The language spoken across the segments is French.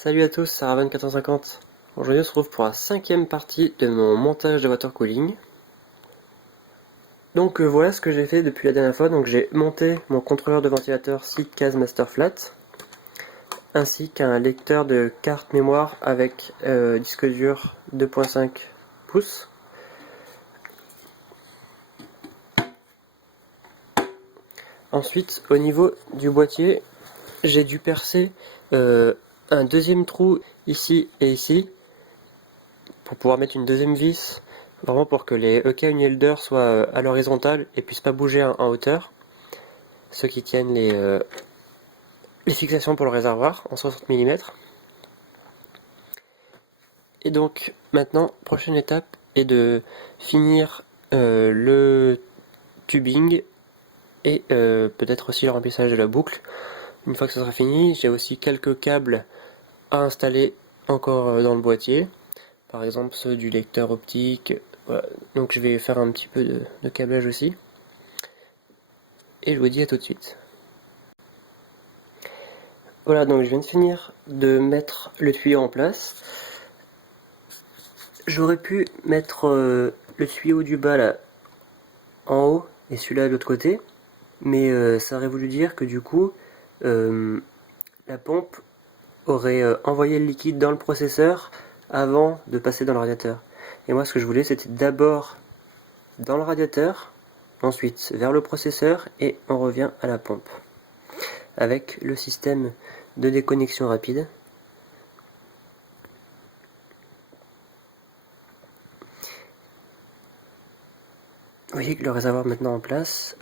Salut à tous, c'est Raven450. Aujourd'hui on se retrouve pour la 5e partie de mon montage de water cooling. Donc voilà ce que j'ai fait depuis la dernière fois. Donc j'ai monté mon contrôleur de ventilateur SICAS Master Flat, ainsi qu'un lecteur de carte mémoire avec disque dur 2.5 pouces. Ensuite, au niveau du boîtier, j'ai dû percer un deuxième trou ici et ici pour pouvoir mettre une deuxième vis, vraiment pour que les EK Unielder soient à l'horizontale et puissent pas bouger en hauteur, ceux qui tiennent les fixations pour le réservoir en 60 mm. Et donc maintenant, prochaine étape est de finir le tubing et peut-être aussi le remplissage de la boucle. Une fois que ça sera fini, j'ai aussi quelques câbles à installer encore dans le boîtier, par exemple ceux du lecteur optique. Voilà. Donc je vais faire un petit peu de câblage aussi. Et je vous dis à tout de suite. Voilà, donc je viens de finir de mettre le tuyau en place. J'aurais pu mettre le tuyau du bas là en haut et celui-là de l'autre côté, mais ça aurait voulu dire que du coup la pompe aurait envoyé le liquide dans le processeur avant de passer dans le radiateur. Et moi ce que je voulais c'était d'abord dans le radiateur, ensuite vers le processeur et on revient à la pompe. Avec le système de déconnexion rapide. Vous voyez que le réservoir est maintenant en place.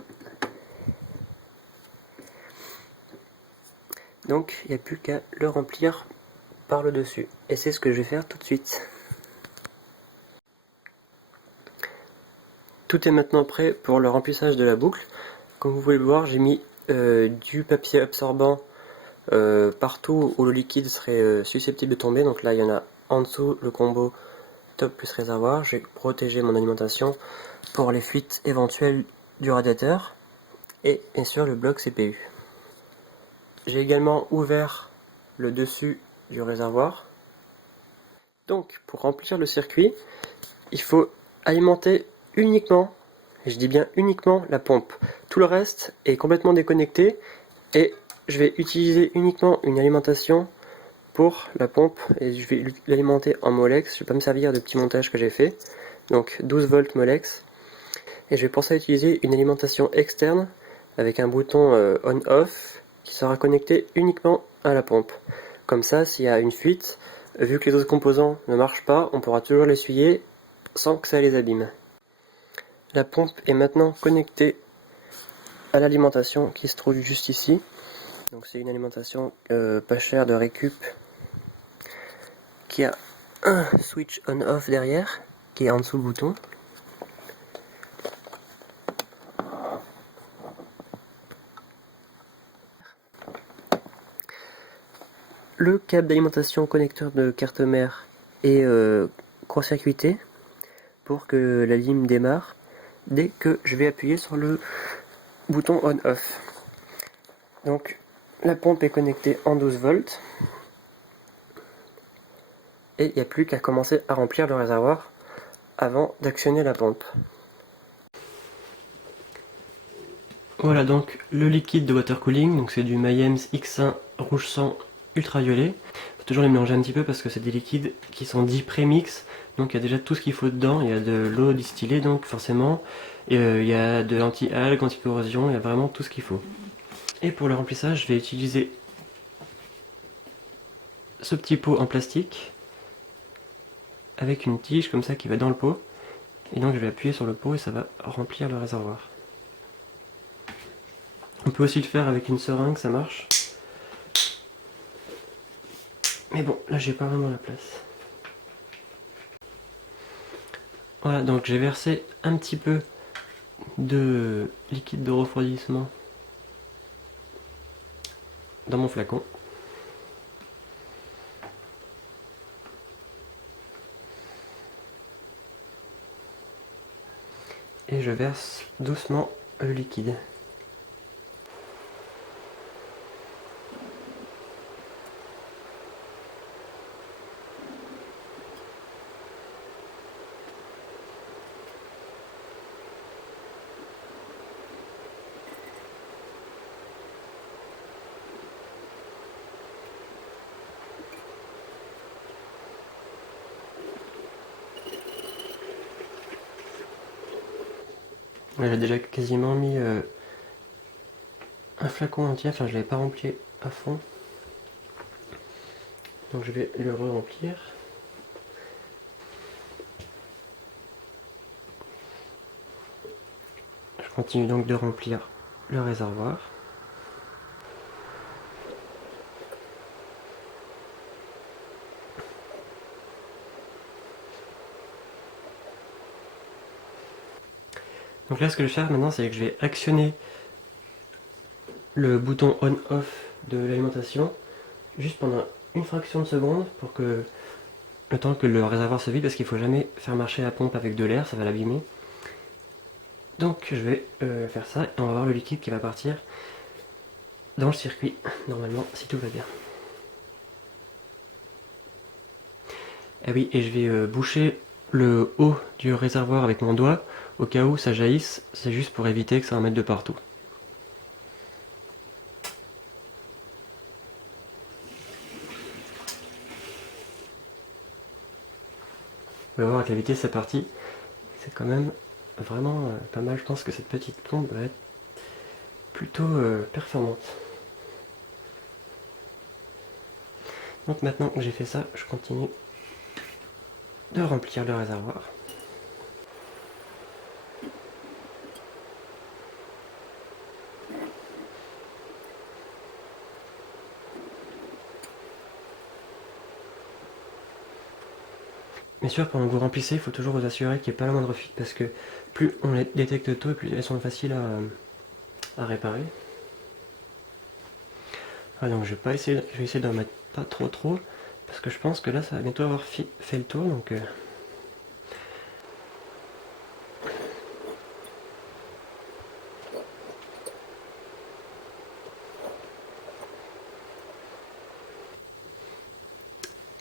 Donc il n'y a plus qu'à le remplir par le dessus. Et c'est ce que je vais faire tout de suite. Tout est maintenant prêt pour le remplissage de la boucle. Comme vous pouvez le voir, j'ai mis du papier absorbant partout où le liquide serait susceptible de tomber. Donc là il y en a en dessous le combo top plus réservoir. J'ai protégé mon alimentation pour les fuites éventuelles du radiateur. Et bien sûr le bloc CPU. J'ai également ouvert le dessus du réservoir. Donc pour remplir le circuit, il faut alimenter uniquement, et je dis bien uniquement, la pompe. Tout le reste est complètement déconnecté et je vais utiliser uniquement une alimentation pour la pompe et je vais l'alimenter en Molex. Je ne vais pas me servir de petits montages que j'ai fait. Donc 12 volts Molex. Et je vais penser à utiliser une alimentation externe avec un bouton on-off qui sera connecté uniquement à la pompe. Comme ça, s'il y a une fuite, vu que les autres composants ne marchent pas, on pourra toujours l'essuyer sans que ça les abîme. La pompe est maintenant connectée à l'alimentation qui se trouve juste ici. Donc c'est une alimentation pas chère de récup qui a un switch on-off derrière qui est en dessous le bouton. Le câble d'alimentation connecteur de carte mère est court-circuité pour que la lime démarre dès que je vais appuyer sur le bouton on-off. Donc la pompe est connectée en 12 volts et il n'y a plus qu'à commencer à remplir le réservoir avant d'actionner la pompe. Voilà donc le liquide de water cooling, donc c'est du Mayhems X1 rouge sang ultraviolet. Il faut toujours les mélanger un petit peu parce que c'est des liquides qui sont dits prémix, donc il y a déjà tout ce qu'il faut dedans. Il y a de l'eau distillée donc forcément, et, il y a de l'anti-algue, anti-corrosion, il y a vraiment tout ce qu'il faut. Et pour le remplissage, je vais utiliser ce petit pot en plastique avec une tige comme ça qui va dans le pot, et donc je vais appuyer sur le pot et ça va remplir le réservoir. On peut aussi le faire avec une seringue, ça marche. Mais bon, là j'ai pas vraiment la place. Voilà, donc j'ai versé un petit peu de liquide de refroidissement dans mon flacon. Et je verse doucement le liquide. J'ai déjà quasiment mis un flacon entier, enfin je l'avais pas rempli à fond. Donc je vais le re-remplir. Je continue donc de remplir le réservoir. Donc là ce que je vais faire maintenant, c'est que je vais actionner le bouton on-off de l'alimentation juste pendant une fraction de seconde pour que le temps que le réservoir se vide, parce qu'il ne faut jamais faire marcher la pompe avec de l'air, ça va l'abîmer. Donc je vais faire ça et on va voir le liquide qui va partir dans le circuit, normalement, si tout va bien. Ah oui, et je vais boucher le haut du réservoir avec mon doigt, au cas où ça jaillisse, c'est juste pour éviter que ça en mette de partout. Vous pouvez voir avec la vitesse c'est parti, c'est quand même vraiment pas mal. Je pense que cette petite pompe va être plutôt performante. Donc maintenant que j'ai fait ça, je continue de remplir le réservoir. Bien sûr, pendant que vous remplissez, il faut toujours vous assurer qu'il n'y ait pas la moindre fuite, parce que plus on les détecte tôt, plus elles sont faciles à réparer. Ah, donc je vais essayer d'en mettre pas trop, parce que je pense que là ça va bientôt avoir fait le tour, donc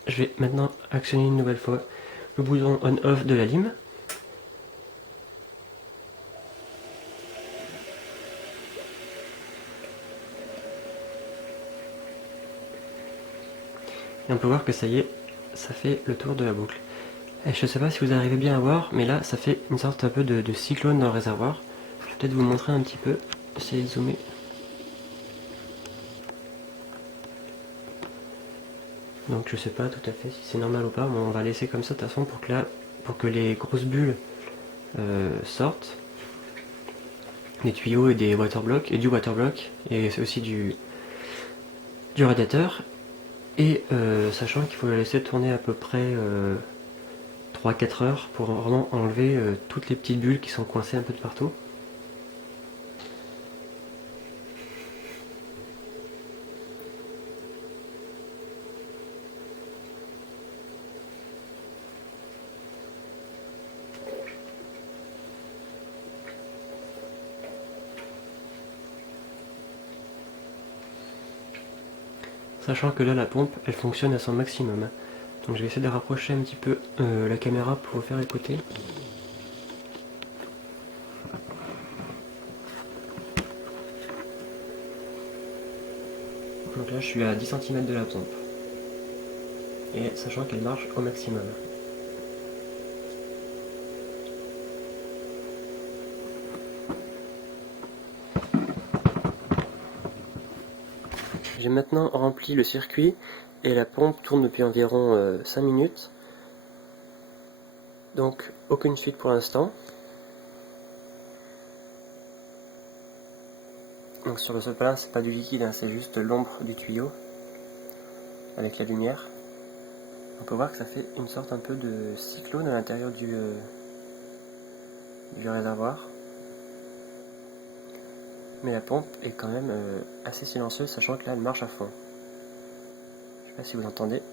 je vais maintenant actionner une nouvelle fois le bouton on-off de la lime. Et on peut voir que ça y est, ça fait le tour de la boucle. Et je sais pas si vous arrivez bien à voir, mais là ça fait une sorte un peu de cyclone dans le réservoir. Je vais peut-être vous montrer un petit peu, essayer de zoomer. Donc je sais pas tout à fait si c'est normal ou pas, mais on va laisser comme ça de toute façon pour que les grosses bulles sortent des tuyaux et des waterblocks, et du waterblock, et c'est aussi du radiateur. Et sachant qu'il faut la laisser tourner à peu près 3-4 heures pour vraiment enlever toutes les petites bulles qui sont coincées un peu de partout. Sachant que là la pompe elle fonctionne à son maximum. Donc je vais essayer de rapprocher un petit peu la caméra pour vous faire écouter. Donc là je suis à 10 cm de la pompe. Et sachant qu'elle marche au maximum. J'ai maintenant rempli le circuit et la pompe tourne depuis environ 5 minutes. Donc aucune fuite pour l'instant. Donc sur le sopalin c'est pas du liquide, hein, c'est juste l'ombre du tuyau avec la lumière. On peut voir que ça fait une sorte un peu de cyclone à l'intérieur du réservoir. Mais la pompe est quand même assez silencieuse, sachant que là elle marche à fond. Je sais pas si vous entendez.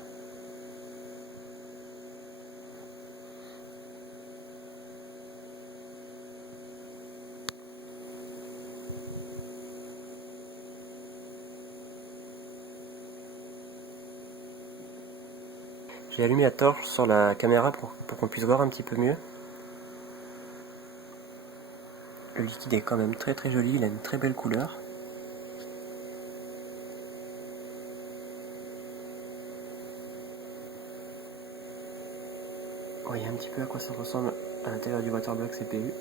J'ai allumé la torche sur la caméra pour qu'on puisse voir un petit peu mieux. Le liquide est quand même très joli, il a une très belle couleur. Vous voyez un petit peu à quoi ça ressemble à l'intérieur du waterblock CPU.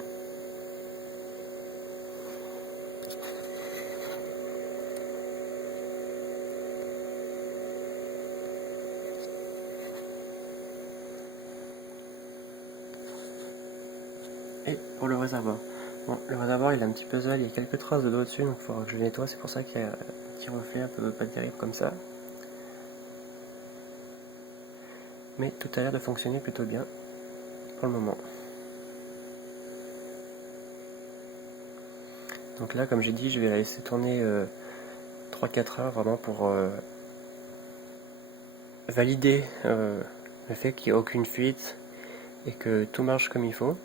Et pour le réservoir. Bon, le réservoir il a un petit puzzle, il y a quelques traces de doigts dessus, donc il faudra que je le nettoie, c'est pour ça qu'il y a un petit reflet un peu pas terrible comme ça. Mais tout a l'air de fonctionner plutôt bien pour le moment. Donc là, comme j'ai dit, je vais la laisser tourner 3-4 heures vraiment pour valider le fait qu'il n'y a aucune fuite et que tout marche comme il faut.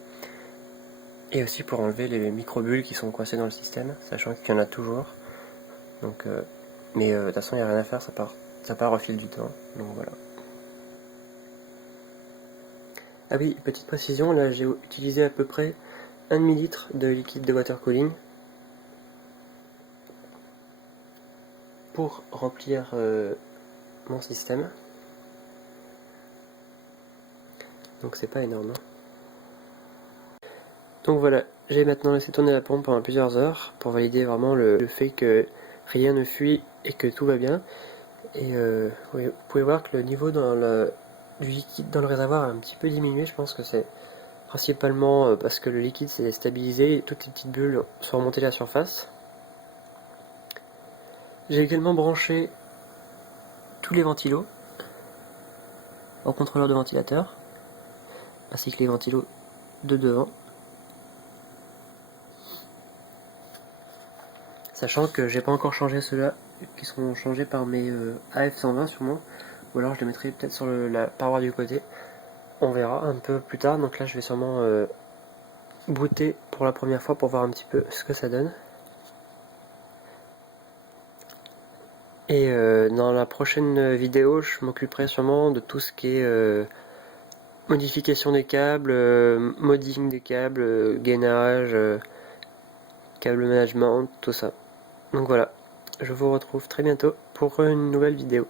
Et aussi pour enlever les microbules qui sont coincées dans le système, sachant qu'il y en a toujours. Donc, mais de toute façon, il n'y a rien à faire, ça part au fil du temps. Donc voilà. Ah oui, petite précision, là j'ai utilisé à peu près 1 demi-litre de liquide de water cooling pour remplir mon système. Donc c'est pas énorme. Donc voilà, j'ai maintenant laissé tourner la pompe pendant plusieurs heures pour valider vraiment le fait que rien ne fuit et que tout va bien. Et vous pouvez voir que le niveau du liquide dans le réservoir a un petit peu diminué. Je pense que c'est principalement parce que le liquide s'est stabilisé et toutes les petites bulles sont remontées à la surface. J'ai également branché tous les ventilos au contrôleur de ventilateur, ainsi que les ventilos de devant. Sachant que j'ai pas encore changé ceux-là, qui seront changés par mes AF120 sûrement, ou alors je les mettrai peut-être sur la paroi du côté. On verra un peu plus tard, donc là je vais sûrement booter pour la première fois pour voir un petit peu ce que ça donne. Et dans la prochaine vidéo, je m'occuperai sûrement de tout ce qui est modification des câbles, modding des câbles, gainage, câble management, tout ça. Donc voilà, je vous retrouve très bientôt pour une nouvelle vidéo.